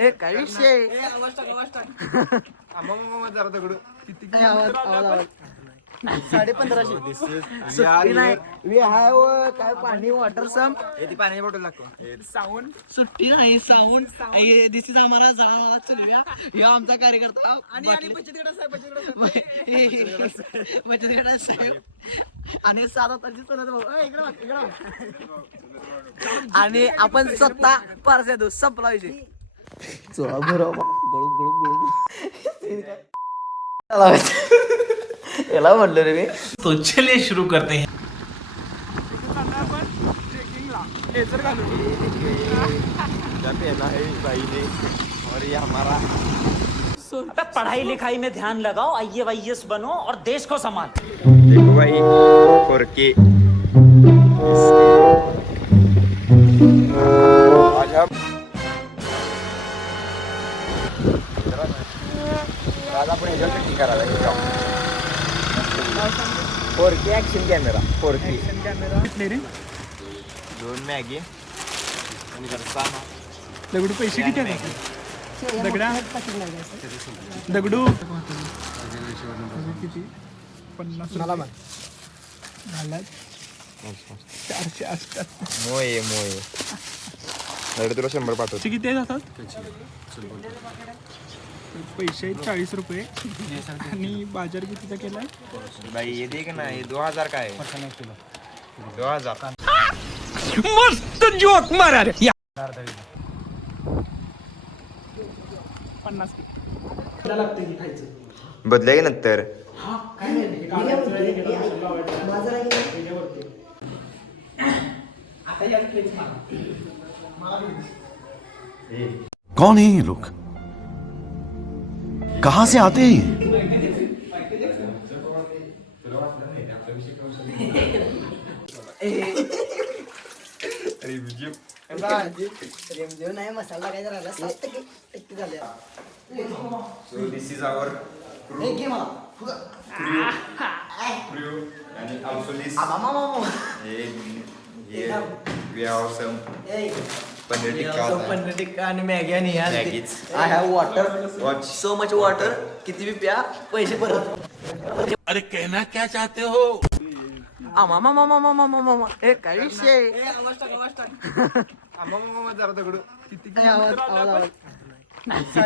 हे काय विषय जरा दगड किती 1500 नाही हाय व काय पाणी वॉटर सम पाण्याची बॉटल लागतो साऊंड सुट्टी नाही साऊंड दिस इज आम्हाला जाळा चलूया या आमचा कार्यकर्ता बचत गटा साहेब आणि 7 तारची चलत भाऊ आणि आपण स्वतः परस येतो संपला विषय याला म्हणलं रे मी तो चलिए शुरू करते हैं और ये हमारा पढ़ाई लिखाई में ध्यान लगाओ IAS बनो और देश को संभाल देखो भाई 4K आज हम आज आपण ह्याच्यावर सेटिंग करायला 4K action camera 4K action camera रे 2 मॅगी आणि जरा दगडू पैसे किती आहेत दगडू किती 50 झाला 400 असतात मोये तुला 100 पाठवतो किती जातात पैसे 40 रुपये आणि बाजार कितीचा केलाय भाई ये देख ना ये 2000 का है 2000 मस्त जोक मारा रे 50 बदलाय की नंतर कौन है ये लोग कहां से आते हैं नाही मसाला काय झाला So this is our crew and also this we have some paneer tikka आणि मॅगी आणि Maggies. I have water Watch. So much water किती बी प्या पैसे परत अरे कहना क्या चाहते हो हे काय विषय जरा दगड किती 1550 सुट्टी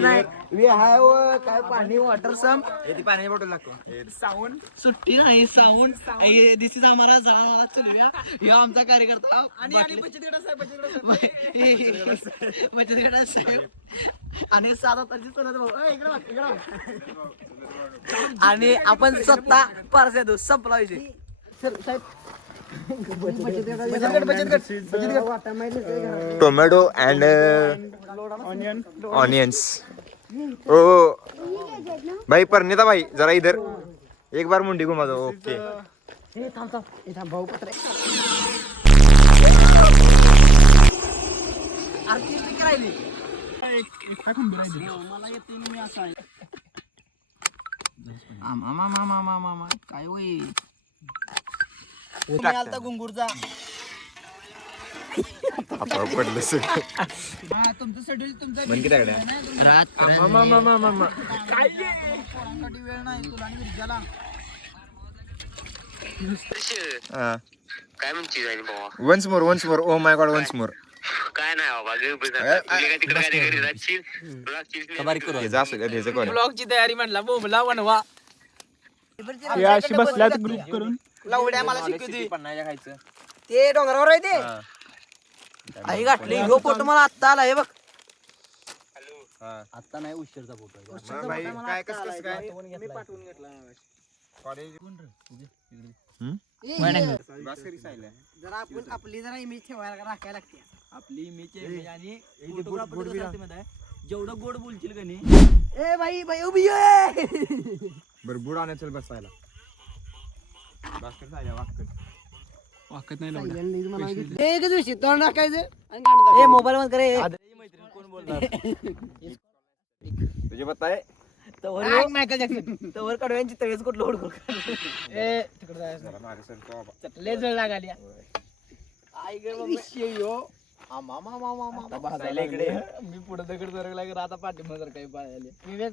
नाही वी हाय व काय पाणी वॉटर सम पाण्याची बॉटल लागतो साऊंड सुट्टी नाही साऊंड दिस इज आम्हाला जाळा चलूया या आमचा कार्यकर्ता आणि बचत गटा साहेब आणि 7 तारची चलत भाऊ आणि आपण स्वतः परस येतो संपला विषय टोमॅटो अँड ऑनियन्स ओ भाई परनीता भाई जरा इधर एक बार मुंडी घुमा दो ओके भाऊ काय होईल गुंगूरचा पडलं तुमचं शेड्यूल तुमचं मन किती वेळ नाही तुला आणि विरजाला काय म्हणते जाईल बाबा once more oh my God once more काय नाही बाबा तिकडे काय घरी राहशील ब्लॉगची तयारी म्हणला बोंबला बनवा अशी बसल्यात ग्रुप करून लावड्या मला शिकवते खायचं ते डोंगरावर आहे ते आई गाठली ह्यो फोटो मला आत्ता आला हे बघ आता नाही उशीरचा फोटो काय कसं काय मी पाठवून घेतला कॉलेज जरा आपण आपली जरा इमेज ठेवायला राखायला लागते आपली इमेज आणि जेवढं गोड बोलशील का नाही ए बाई बाई उभी आहे बरं बुड आणायचं बसायला वाकत नाही एकच विषय तोंड टाकायचं मोबाईल मध्ये करे मैत्रीण कोण बोलणार तुझे पत्ता आहे मायकल जॅक्सन तवर कडव्यांची तळेच कुठलं ओढ ए तिकडे जायचं लय जळ लागाली आई ग विषय मी पुढे दगड जर लागेल आता पाठीमा जर काही पायाले विवेक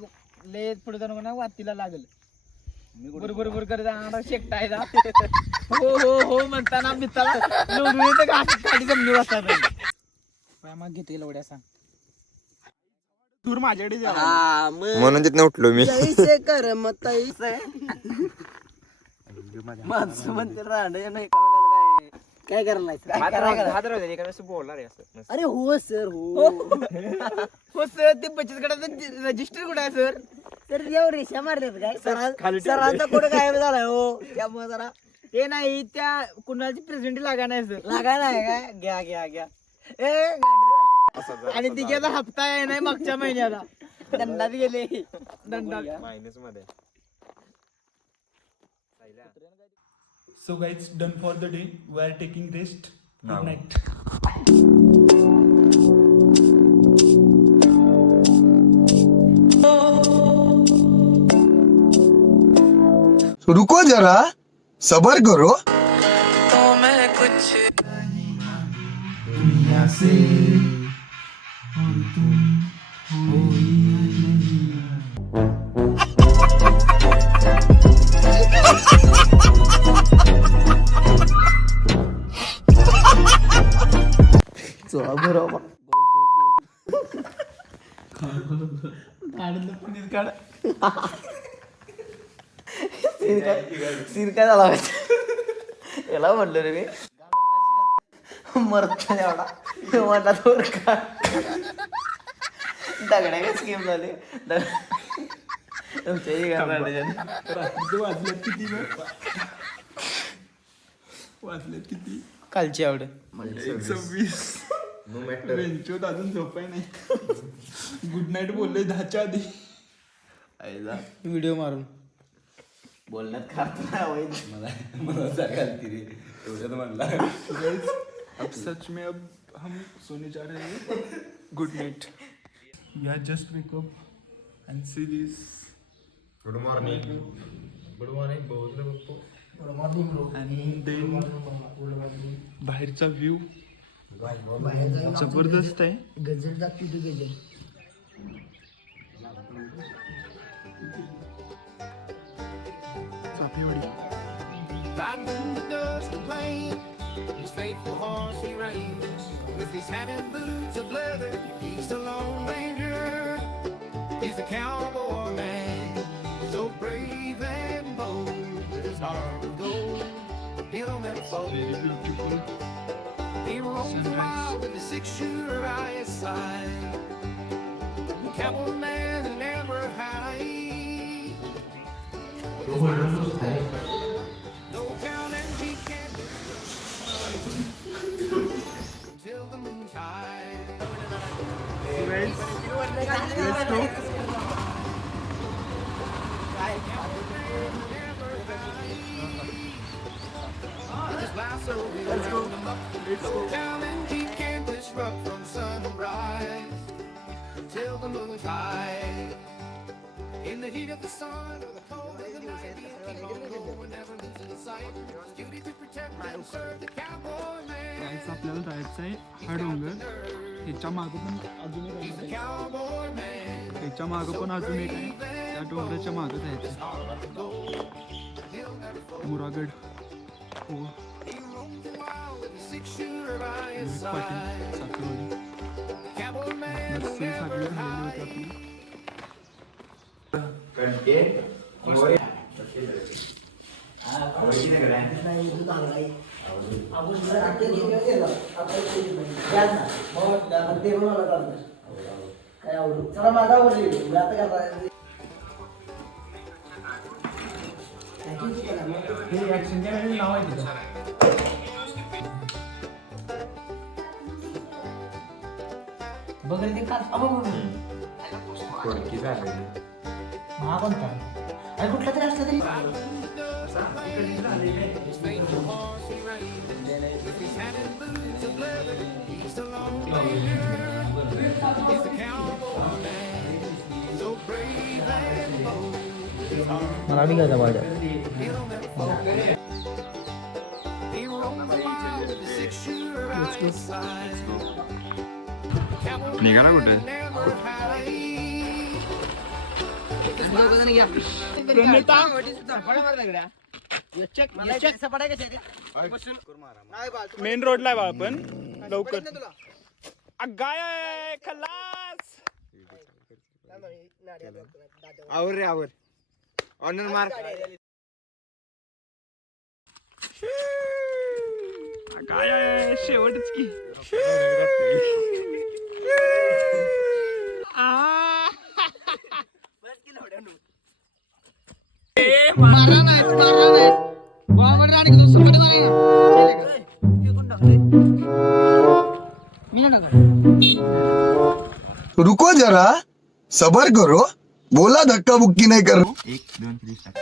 लय पुढे जाऊन ना वातीला लागल मी बरोबर करता शेकटायचा हो म्हणताना मित्राला खाली जमली वाजता पाय मग घेते लवड्या सांग दूर माझ्याकडे म्हणून तिथनं उठलो मी कर मत माणसं म्हणते राहणं नाही काय करायला बोलणार अरे हो सर हो सर ते बचत गटाचं रजिस्टर कुठे आहे सर तर यावर रेषा मारल्यात काय सरांचा कुठे गायब झालाय हो त्यामुळे जरा ते नाही त्या कुणाची प्रेझेंट लागा नाही सर लागा नाही काय घ्या आणि तिघ्याचा हप्ता आहे नाही मागच्या महिन्याला दंडात गेले दंडात मायनस मध्ये. So guys, done for the day. We are taking rest. Good night. रुको जरा सबर करो दुनिया से और तुम हो सीन काय झाला याला म्हणलं रे मी मरत एवढा म्हणला तर का दगड्या काय स्कीम झाली तुमच्या वाजले किती कालची आवड 1:26 बेंचोत अजून झोपाय नाही. गुड नाईट बोललोय 10च्या आधी. व्हिडिओ मारून बोलण्यात खात मला सांगाल रे एवढ्यात म्हणला. अब सच में अब हम सोने जा रहे हैं. Good night. या just wake up and see this. Good morning. Good morning बोलतो बघतो. and then बाहेरचा व्ह्यू जबरदस्त आहे. गजर दाखवी तू गजर. Chafewadi. His faithful horse he reins, with his hat and boots of leather. He's the Lone Ranger. He's the cowboy man, so brave and bold. His heart of gold, he'll never fold. Very beautiful. He roams wild with a 6-shooter by his side. The cowboy man will never hide. No counting he can't till the moontide. Let's go. Let's go. No counting he can't disrupt from sunrise till the moontide. In the heat of the sun or the cold of the night, he'll keep on going, never losing sight. His duty to protect and serve the cowboy man. गाईस आपल्याला जायचं आहे हा डोंगर. ह्याच्या मागं पण अजून एक He's the cowboy man. ह्याच्या मागं पण अजून एक आहे. त्या डोंगराच्या मागं जायचं. मुरागड. हो. He roams wild with a 6-shooter by his Vivek Patil side. Sakharwadi. Cowboy man मस्त will सगळे never झालेले होते hide. आपले. काय आवडू चला माझा आवडली आता काय बघा ते खास हा कोणता आणि कुठला तरी असला तरी His faithful horse he reins, with his hat and boots of leather. He's the Lone Ranger. He's the cowboy man, so brave and bold. His heart मला निघायचा माझ्या he'll never fold. He roams wild with a 6-shooter by निघाला कुठे main रोडला आहे बा आपण लवकर गाय आहे, खल्लास. आवर रे आवर ऑनर मार काय आहे, शेवटच की रुको जरा सबर करो बोला धक्का बुक्की नहीं कर 1 2 3 टाक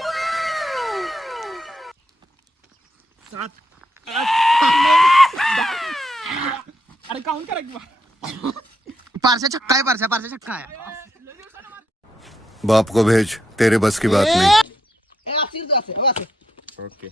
अरे काउंट करा की पारशा छक्का आहे, पारशा छक्का आहे. बाप को भेज तेरे बस की बात नहीं okay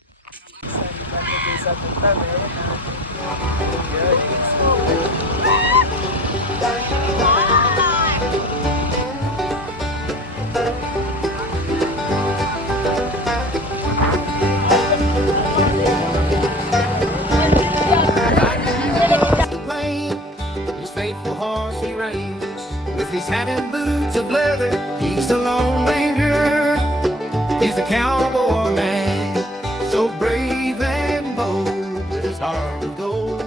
His faithful horse he reins, with his hat and boots of leather. He's the Lone Ranger. He's the cowboy man, so brave and bold. But his heart of gold.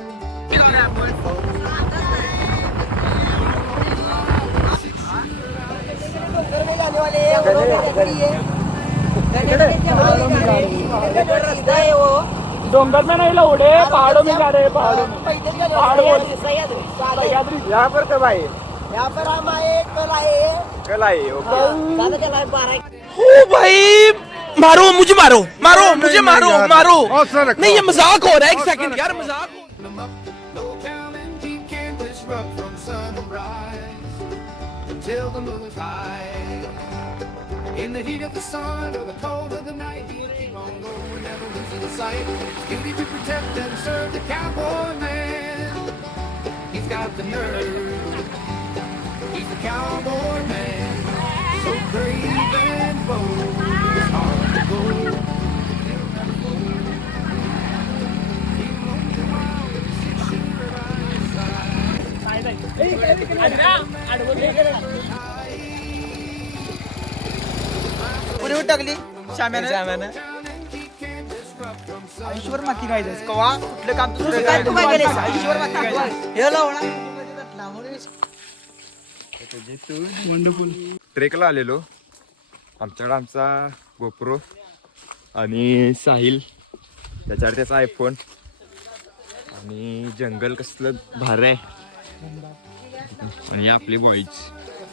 डोंगर में नहीं लौड़े, पहाड़ों में जा रहे हैं, पहाड़ों में. यहाँ पर कब आए यहाँ पर हम आए कल आए ओके ओ भाई मारो मुझे मारो मुझे मारो नहीं ये मजाक हो रहा है. 1 सेकंड यार मजाक Them up, low town and deep canvas rough from sunrise until the moon's high. In the heat of the sun or the cold of the night, he'll keep on going, never losing the sight. His duty to protect and serve the cowboy man. He's got the nerve. He's the cowboy man, so brave and bold. His heart of gold. He'll never fold. He roams the wild with a 6-shooter by his side. पुढे टाकली शाम्यानं ईश्वर माती काय कवा कुठलं काम ईश्वर माती wonderful. ट्रेकला आलेलो आमच्याकडे आमचा गोप्रो आणि साहिल त्याच्यावर त्याचा आयफोन आणि जंगल कसलं भारी आहे आणि आपले boys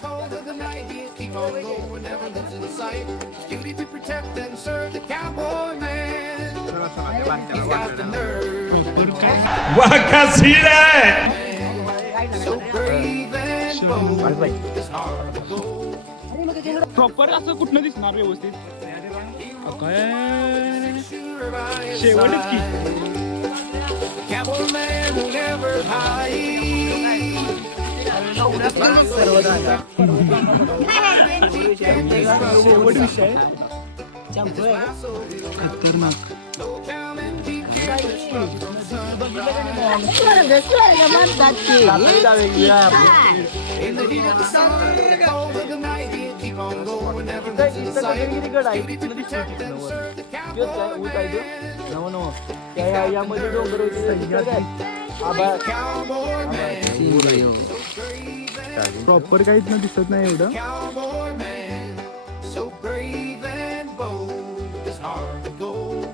Cold of the night, he'll keep on going, never losing sight. His duty to protect and serve the cowboy man. He's got the nerve, वाह क्या सीन है. so brave and bold. His heart of gold. Proper असं कुठनं दिसणार व्यवस्थित काय Shooter by his शेवटच की side. Cowboy man will never hide. शेवट विषय खतरनाक. In the heat of the sun, in the cold of the night, he'll keep on going, never losing sight. Duty to protect and serve the cowboy man. Cowboy man, proper काहीच ना दिसत नाही एवढं. cowboy man, so brave and bold. His heart of gold,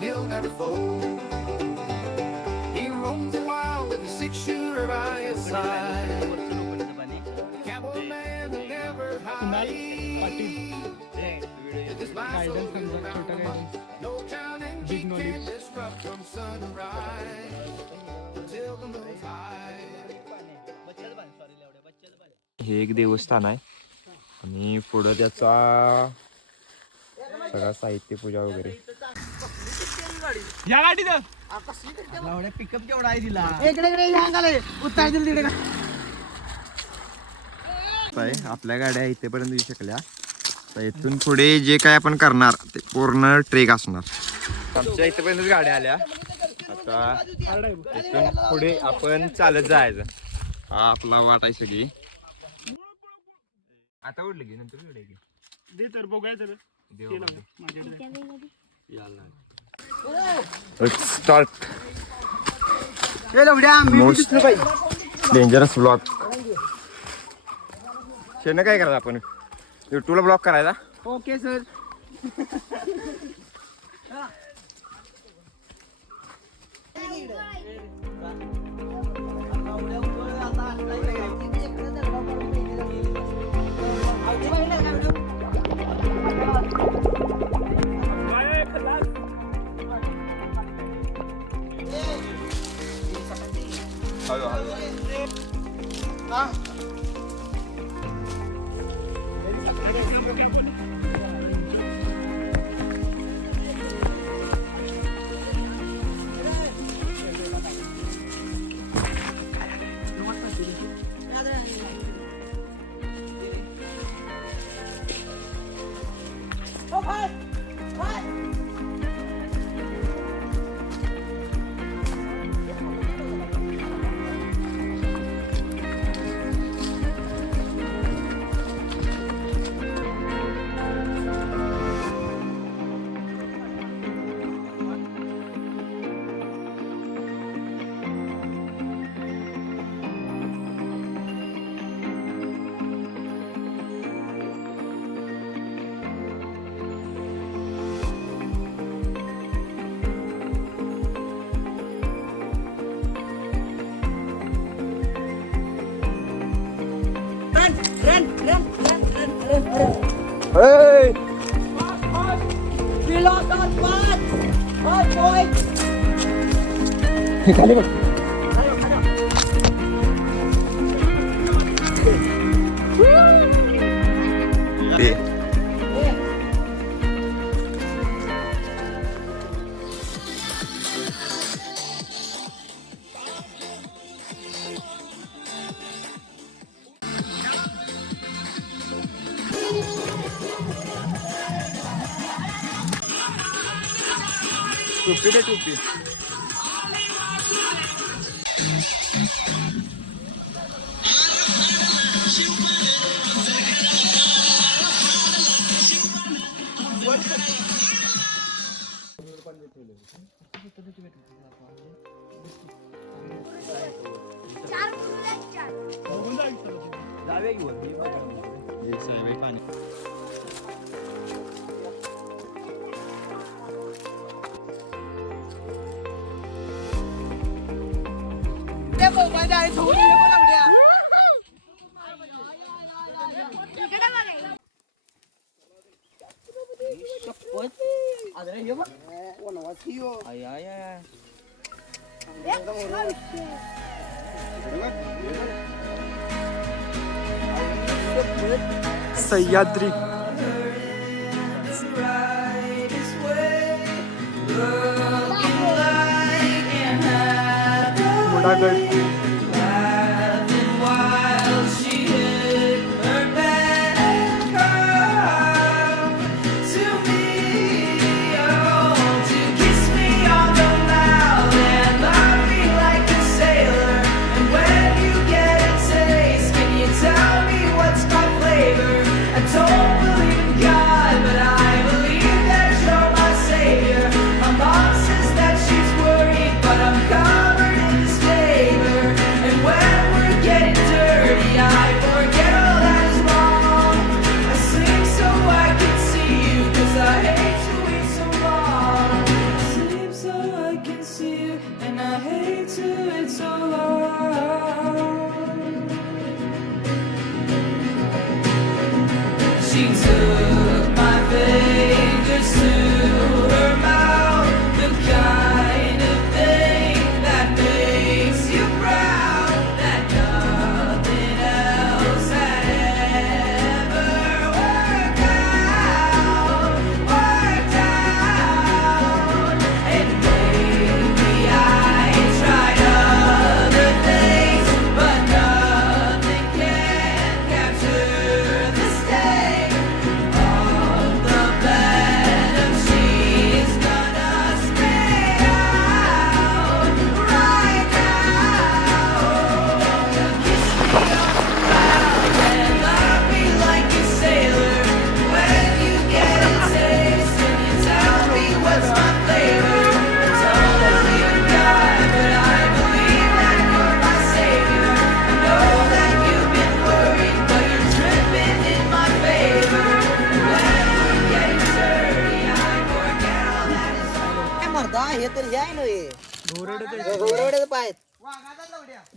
he'll never fold. He roams the wild with a 6-shooter by his side. Cowboy man will never hide. With his guidance समजा छोटा guidance. no town and Big knowledge. canvas rough from sunrise until the moon's high. हे एक देवस्थान आहे आणि पुढं त्याचा सगळा साहित्य पूजा वगैरे या गाडीत पिकअप केवढा आहे दिला इकडे उत्तर दिलं तिकडे आपल्या गाड्या इथेपर्यंत येऊ शकल्या. तर इथून पुढे जे काय आपण करणार ते पूर्ण ट्रेक असणार. आमच्या इथेपर्यंत गाड्या आल्या. आता इथून पुढे आपण चालत जायचं. हा आपला वाट आहे सगळी. आता उडलं की नंतर उडायची दे तर बघाय तर स्टार्ट. Most dangerous block. शेण काय करायचं आपण युट्यूबला ब्लॉक करायचा. Okay sir. टोपी दे टोपी. सह्याद्री मुडागड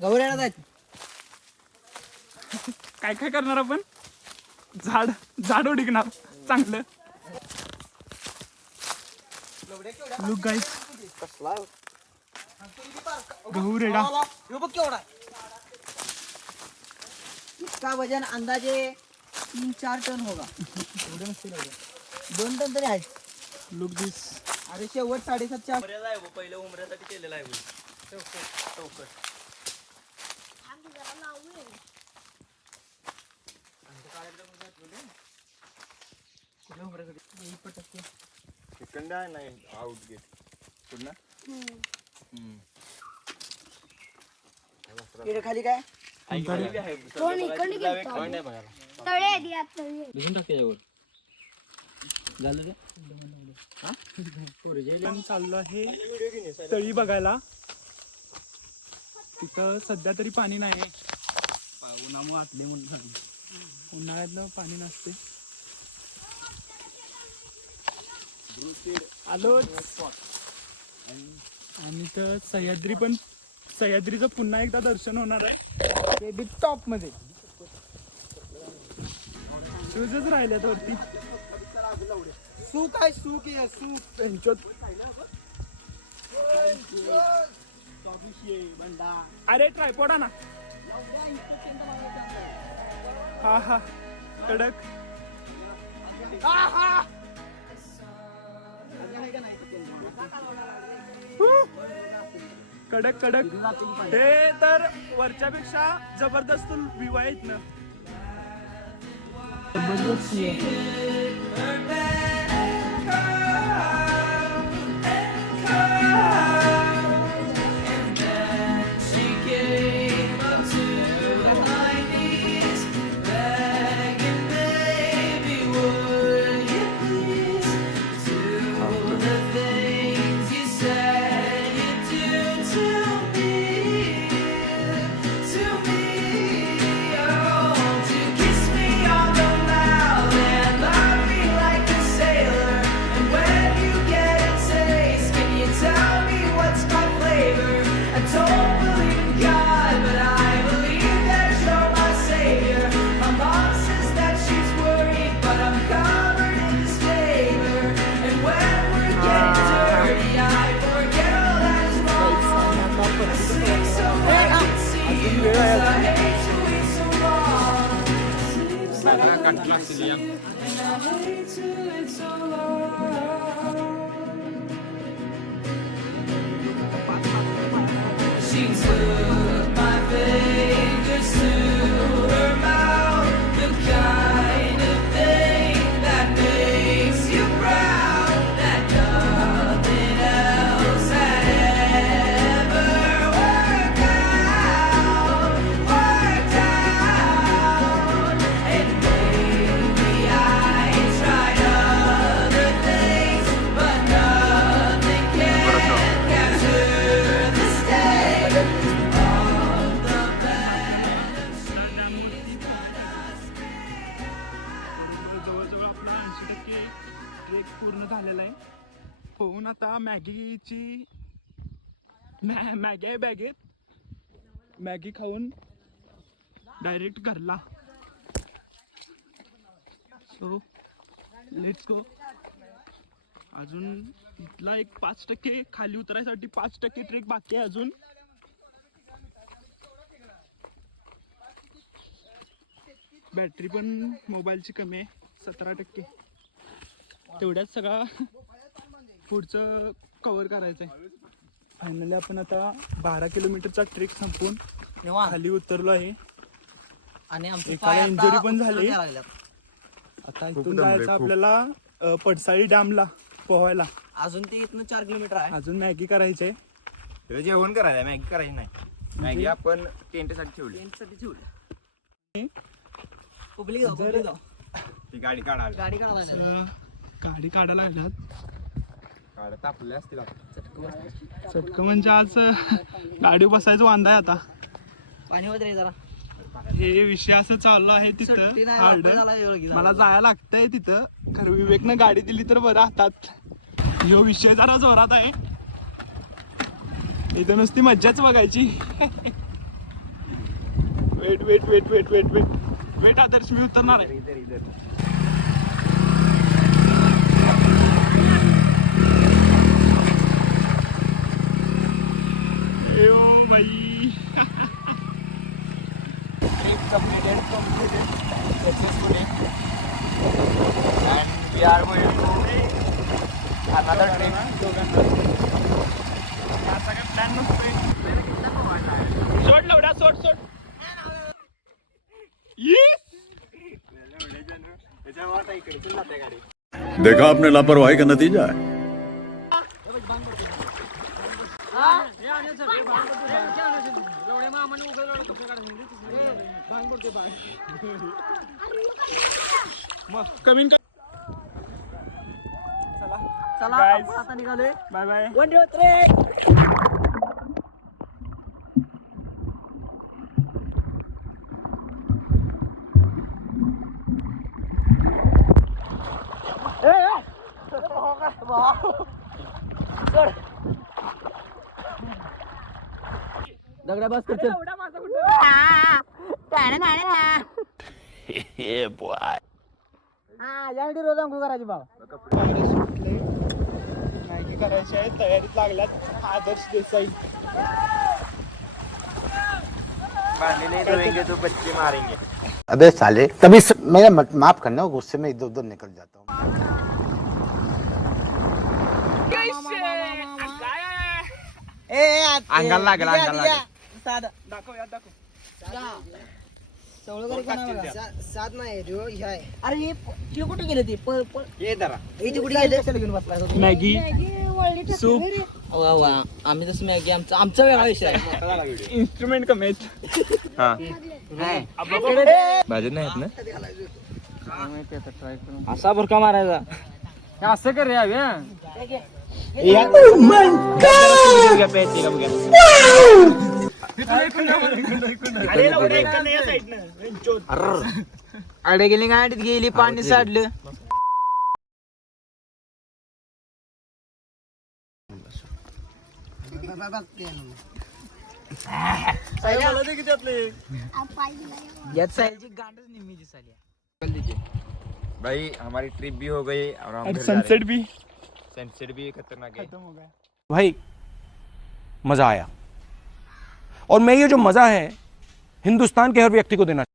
गौऱ्याला जायचं. काय काय करणार आपण? झाड उडीकणार चांगलं. लुक गाईस, गहू रेडा. बघ केवढा इसका वजन अंदाजे 3-4 टन होगा. 2 टन तरी आहे. लुक दिस. अरे शेवट 7.5च्या पहिलं उमऱ्यासाठी केलेलं आहे. सेकंड आहे नाही आउट गेट पुन्हा. खाली काय चाललो आहे तळी बघायला. तिथं सध्या तरी पाणी नाही. उन्हामुळे आतले म्हणून उन्हाळ्यातलं पाणी नसते. आलोच. आणि तर सह्याद्रीचं पुन्हा एकदा दर्शन होणार आहे. ते बी टॉप मध्ये. शूजच राहिल्यात वरती. सूक आहे सूक आहे सूक. अरे ट्रायपॉड ना. हा हा कडक. कडक कडक. हे तर वरच्यापेक्षा जबरदस्त व्ह्यू आहे इथनं. ट्रेक पूर्ण झालेला आहे. होऊन आता मॅगी आहे बॅगेत. मॅगी खाऊन डायरेक्ट घरला. So let's go. अजून इथला एक 5% खाली उतरायसाठी 5% ट्रेक बाकी आहे अजून. बॅटरी पण मोबाईलची कमी आहे, 17%. तेवढ्यात सगळा पुढचं कव्हर करायचं आहे. फायनली आपण आता 12 किलोमीटरचा ट्रेक संपवून खाली उतरलो आहे. आणि एकाला इंजुरी पण झाली. आता इथून जायचं आपल्याला पडसाळी डॅमला पोहायला. अजून ते इथनं 4 किलोमीटर आहे. अजून मॅगी करायची आहे. जेवण करायचं, मॅगी करायची नाही. मॅगी आपण टेंटसाठी ठेवली. पब्लिक जाऊ. ती गाडी काढायला गाडी काढायला गाडी काढायला लागल्यात. काढ तापले असतील. चटकं म्हणजे आज गाडी बसायचं वांदा आहे आता. पाणी होत रे जरा. हे विषय असं चाललो आहे तिथं हार्ड. मला जायला लागतंय तिथं. खरं विवेकनं गाडी दिली तर बरं हातात. ह्यो विषय जरा जोरात आहे. इथं नुसती मज्जाच बघायची. वेट आदर्श मी उतरणार आहे. यो बाई completed successfully and we are going to another trip. सोड लवडा सोड Yes! देखा आपने लापरवाही का नतीजा है. कमीन का चला Guys. आपण आता निघालोय. Bye bye. 1 2 3 दगडा बस कर चल. यासाठी रोज अंघोळ करायची भाव. मॅगी करायची आहे, तयारीत लागल्यात आदर्श देसाई. तो बच्चे मारेंगे. अबे साले तभी मेरा माफ करना, गुस्से में इधर उधर निकल जाता हूँ. अंगाला लागला, अंगाला लागला. साधा दाखव यात दाखव. सवळ वगैरे कोणाला बघा. साध नाही रे ह्या आहे. अरे हे ते कुठे गेले ते ये जरा. हे ते कुठे गेले कशाला घेऊन बसला होता? मॅगी सूप वा वा आम्ही तसं मॅगी आमचा वेगळा विषय आहे. इंस्ट्रुमेंट कमी आहेत. हा भाजत नाहीत ना. असा भरका मारायचा. असं कर रे हवे अडे गेली गाडीत गेली पाणी साडलं. यात साईलची गांडच निम्मी दिसाली. भाई हमारी ट्रिप भी हो गई और हम घर जा रहे सनसेट हैं. भी सनसेट भी खतरनाक है. खत्म हो गया. भाई मजा आया, और मैं ये जो मजा है हिंदुस्तान के हर व्यक्ति को देना